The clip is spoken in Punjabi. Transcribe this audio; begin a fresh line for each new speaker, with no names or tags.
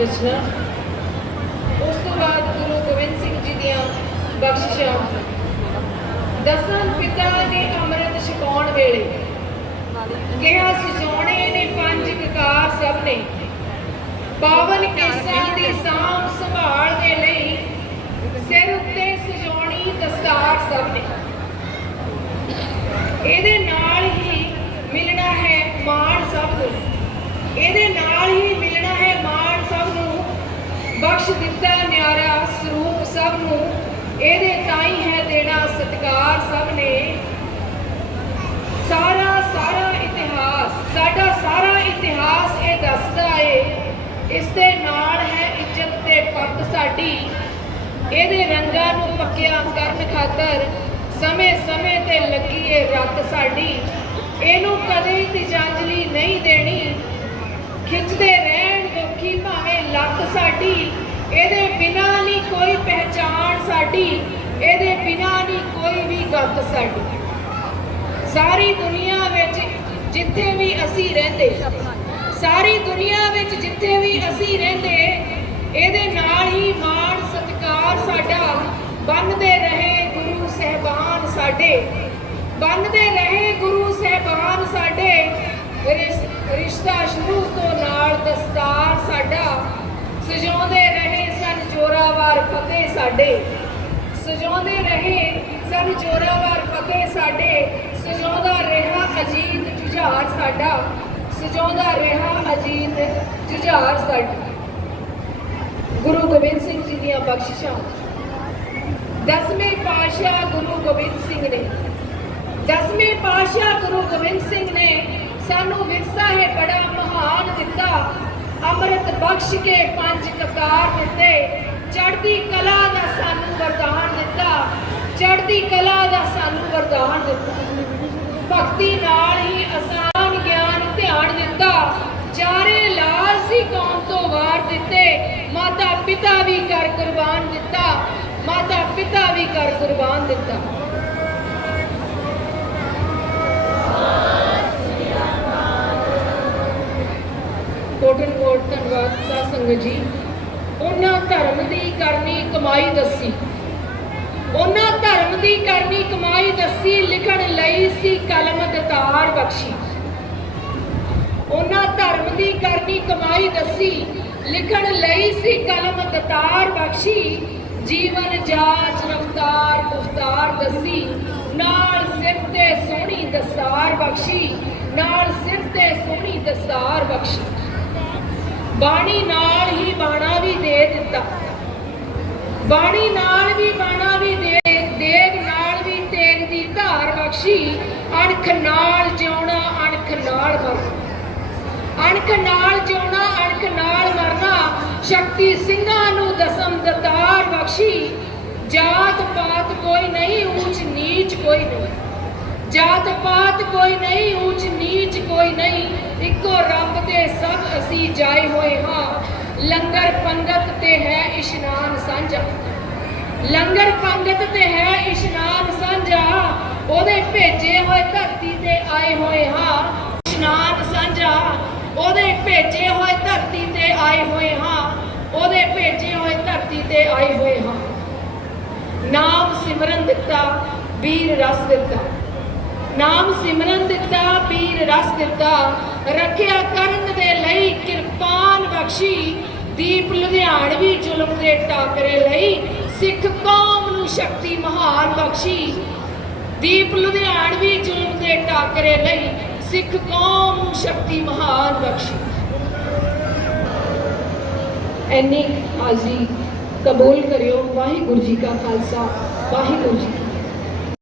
ਬਚਨਾ ਉਸ ਤੋਂ ਬਾਅਦ ਗੁਰੂ ਗੋਬਿੰਦ ਸਿੰਘ ਜੀ ਦੀਆਂ ਬਖਸ਼ਿਸ਼ਾਂ। ਦਸਾਂ ਪਿਤਾ ਨੇ ਅੰਮ੍ਰਿਤ ਛਕਾਉਣ ਵੇਲੇ ਕਿਹਾ, ਸਜਾਉਣੇ ਨੇ ਪੰਜ ਕਕਾਰ ਸਭ ਨੇ। ਪਾਵਨ ਕੇਸਾਂ ਦੀ ਸਾਂਭ ਸੰਭਾਲ ਦੇ ਲਈ ਸਿਰ ਉੱਤੇ ਸਜਾਉਣੀ ਦਸਤਾਰ ਸਭ ਨੇ। ਇਹਦੇ ਨਾਲ ਹੀ ਮਿਲਣਾ ਹੈ ਮਾਣ ਸਭ ਨੂੰ। ਇਹਦੇ ਨਾਲ ਹੀ ਬਖਸ਼ ਦਿੱਤਾ ਨਿਆਰਾ, ਸਰੂਪ ਸਭ ਨੂੰ। ਇਹਦੇ ਤਾਈ ਹੈ ਦੇਣਾ ਸਤਕਾਰ ਸਭ ਨੇ। ਸਾਰਾ ਸਾਰਾ ਇਤਿਹਾਸ, ਸਾਡਾ ਸਾਰਾ ਇਤਿਹਾਸ ਇਹ ਦੱਸਦਾ ਏ। ਇਸ ਦੇ ਨਾਲ ਹੈ ਇੱਜ਼ਤ ਤੇ ਪੱਤ ਸਾਡੀ। ਇਹਦੇ ਰੰਗਾਂ ਨੂੰ ਪੱਕਿਆ ਕਰਨ ਖਾਤਰ ਸਮੇਂ-ਸਮੇਂ ਤੇ ਲੱਗੀ ਏ ਰੱਤ ਸਾਡੀ। ਇਹਨੂੰ ਕਦੇ ਤਿਜਾਂਜਲੀ ਨਹੀਂ ਦੇਣੀ। ਖਿੱਚਦੇ ਰਹਿਣ ਦੁਖੀ ਭਾਵੇਂ ਲੱਤ ਸਾਡੀ। ਇਹਦੇ ਬਿਨਾ ਨਹੀਂ ਕੋਈ ਪਹਿਚਾਣ ਸਾਡੀ, ਇਹਦੇ ਬਿਨਾ ਨਹੀਂ ਕੋਈ ਵੀ ਗੱਤ ਸਾਡੀ। ਸਾਰੀ ਦੁਨੀਆ ਵਿੱਚ ਜਿੱਥੇ ਵੀ ਅਸੀਂ ਰਹਿੰਦੇ, ਸਾਰੀ ਦੁਨੀਆ ਵਿੱਚ ਜਿੱਥੇ ਵੀ ਅਸੀਂ ਰਹਿੰਦੇ, ਇਹਦੇ ਨਾਲ ਹੀ ਮਾਣ ਸਤਿਕਾਰ ਸਾਡਾ ਬੰਨਦੇ ਰਹੇ ਗੁਰੂ ਸਹਿਬਾਨ ਸਾਡੇ। ਬੰਨਦੇ ਰਹੇ ਗੁਰੂ ਸਹਿਬਾਨ ਸਾਡੇ। ਰਿਸ- ਰਿਸ਼ਤਾ ਸ਼ੁਰੂ ਤੋਂ ਨਾਲ ਦਸਤਾਰ ਸਾਡਾ ਸਜਾਉਂਦੇ ਜੋਰਾਵਰ ਫਤਿਹ ਸਾਡੇ। ਸਜਾਉਂਦੇ ਰਹੇ ਸਨ ਜੋਰਾਵਰ ਫਤਿਹ ਸਾਡੇ। ਸਜਾਉਂਦਾ ਰਿਹਾ ਅਜੀਤ ਜੁਝਾਰ ਸਾਡਾ। ਸਜਾਉਂਦਾ ਰਿਹਾ ਅਜੀਤ ਜੁਝਾਰ ਸਾਡਾ। ਗੁਰੂ ਗੋਬਿੰਦ ਸਿੰਘ ਜੀ ਦੀਆਂ ਬਖਸ਼ਿਸ਼ਾਂ। ਦਸਵੇਂ ਪਾਤਸ਼ਾਹ ਗੁਰੂ ਗੋਬਿੰਦ ਸਿੰਘ ਨੇ। ਦਸਵੇਂ ਪਾਤਸ਼ਾਹ ਗੁਰੂ ਗੋਬਿੰਦ ਸਿੰਘ ਨੇ ਸਾਨੂੰ ਵਿਰਸਾ ਹੈ ਬੜਾ ਮਹਾਨ ਦਿੱਤਾ। ਅੰਮ੍ਰਿਤ ਬਖਸ਼ ਕੇ ਪੰਜ ਕਕਾਰ ਚੜ੍ਹਦੀ ਕਲਾ ਦਾ ਸਾਨੂੰ ਵਰਦਾਨ ਦਿੱਤਾ। ਚੜ੍ਹਦੀ ਕਲਾ ਦਾ ਸਾਨੂੰ ਵਰਦਾਨ ਦਿੱਤਾ। ਭਗਤੀ ਨਾਲ ਹੀ ਆਸਾਨ ਗਿਆਨ ਧਿਆਨ ਦਿੱਤਾ। ਚਾਰੇ ਲਾਲ ਸੀ ਕੌਮ ਤੋਂ ਵਾਰ ਦਿੱਤੇ। ਮਾਤਾ ਪਿਤਾ ਵੀ ਕਰ ਕੁਰਬਾਨ ਦਿੱਤਾ। ਮਾਤਾ ਪਿਤਾ ਵੀ ਕਰ ਕੁਰਬਾਨ ਦਿੱਤਾ। ਕੋਟਨ ਕੋਟ ਧੰਨਵਾਦ, ਸਾਧ ਸੰਗਤ ਜੀ। ਉਹਨਾਂ ਧਰਮ ਦੀ ਕਰਨੀ ਕਮਾਈ ਦੱਸੀ। ਉਹਨਾਂ ਧਰਮ ਦੀ ਕਰਨੀ ਕਮਾਈ ਦੱਸੀ, ਲਿਖਣ ਲਈ ਸੀ ਕਲਮ ਦਤਾਰ ਬਖਸ਼ੀ। ਉਹਨਾਂ ਧਰਮ ਦੀ ਕਰਨੀ ਕਮਾਈ ਦੱਸੀ, ਲਿਖਣ ਲਈ ਸੀ ਕਲਮ ਦਤਾਰ ਬਖਸ਼ੀ। ਜੀਵਨ ਜਾਚ ਰਫਤਾਰ ਗੁਫਤਾਰ ਦੱਸੀ। ਨਾਲ ਸਿਰ ਤੇ ਸੋਹਣੀ ਦਸਤਾਰ ਬਖਸ਼ੀ। ਨਾਲ ਸਿਰ ਤੇ ਸੋਹਣੀ ਦਸਤਾਰ ਬਖਸ਼ੀ। ਬਾਣੀ ਨਾਲ ਹੀ ਬਾਣਾ ਵੀ ਦੇ ਦਿੱਤਾ। ਬਾਣੀ ਨਾਲ ਵੀ ਬਾਣਾ ਵੀ ਦੇ, ਦੇਗ ਨਾਲ ਵੀ ਤੇਗ ਦੀ ਧਾਰ ਬਖਸ਼ੀ, ਅਣਖ ਨਾਲ ਜਿਉਣਾ, ਅਣਖ ਨਾਲ ਮਰਨਾ। ਅਣਖ ਨਾਲ ਜਿਉਣਾ, ਅਣਖ ਨਾਲ ਮਰਨਾ, ਸ਼ਕਤੀ ਸਿੰਘਾਂ ਨੂੰ ਦਸਮ ਦਤਾਰ ਬਖਸ਼ੀ ਜਾਤ ਪਾਤ ਕੋਈ ਨਹੀਂ ਊਚ ਨੀਚ ਕੋਈ ਨਹੀਂ। ਜਾਤ ਪਾਤ ਕੋਈ ਨਹੀਂ ਊਚ ਨੀਚ ਕੋਈ ਨਹੀਂ, ਇੱਕੋ ਰੱਬ ਦੇ ਸਭ ਅਸੀਂ ਜਾਏ ਹੋਏ ਹਾਂ। ਲੰਗਰ ਪੰਗਤ ਤੇ ਹੈ ਇਸ਼ਨਾਨ ਸਾਂਝਾ। ਲੰਗਰ ਪੰਗਤ ਤੇ ਹੈ ਇਸ਼ਨਾਨ ਸਾਂਝਾ। ਉਹਦੇ ਭੇਜੇ ਹੋਏ ਧਰਤੀ ਤੇ ਆਏ ਹੋਏ ਹਾਂ। ਇਸ਼ਨਾਨ ਸਾਂਝਾ। ਉਹਦੇ ਭੇਜੇ ਹੋਏ ਧਰਤੀ ਤੇ ਆਏ ਹੋਏ ਹਾਂ। ਉਹਦੇ ਭੇਜੇ ਹੋਏ ਧਰਤੀ ਤੇ ਆਏ ਹੋਏ ਹਾਂ। ਨਾਮ ਸਿਮਰਨ ਦਿੱਤਾ, ਵੀਰ ਰਸ ਦਿੱਤਾ। ਨਾਮ ਸਿਮਰਨ ਦਿੱਤਾ, ਪੀਰ ਰਸ ਦਿੱਤਾ। ਰੱਖਿਆ ਕਰਨ ਦੇ ਲਈ ਕਿਰਪਾਨ ਬਖਸ਼ੀ। ਦੀਪ ਲੁਧਿਆਣਵੀ ਜ਼ੁਲਮ ਦੇ ਟਾਕਰੇ ਲਈ ਸਿੱਖ ਕੌਮ ਨੂੰ ਸ਼ਕਤੀ ਮਹਾਨ ਬਖਸ਼ੀ। ਦੀਪ ਲੁਧਿਆਣਵੀ ਜ਼ੁਲਮ ਦੇ ਟਾਕਰੇ ਲਈ ਸਿੱਖ ਕੌਮ ਨੂੰ ਸ਼ਕਤੀ ਮਹਾਨ ਬਖਸ਼ੀ। ਐਨੀ ਹਾਜ਼ਰੀ ਕਬੂਲ ਕਰਿਓ। ਵਾਹਿਗੁਰੂ ਜੀ ਕਾ ਖਾਲਸਾ, ਵਾਹਿਗੁਰੂ ਜੀ